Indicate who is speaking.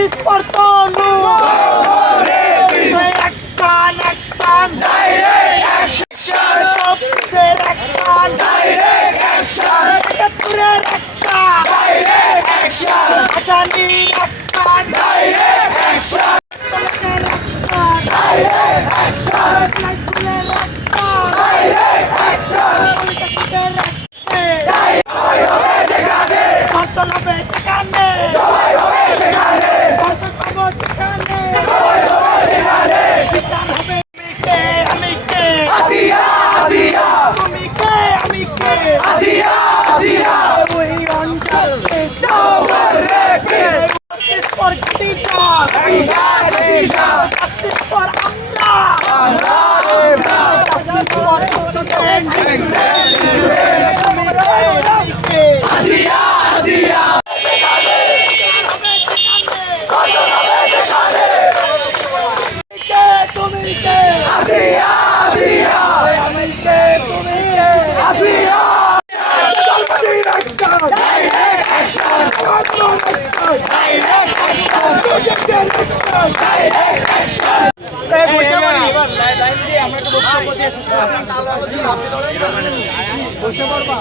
Speaker 1: বিস্পর্তন action action direct action সবচেয়ে action direct action একাত্তরের action direct action আসানি action direct action direct action direct action direct action Así, así, así, así, বসে পড়বা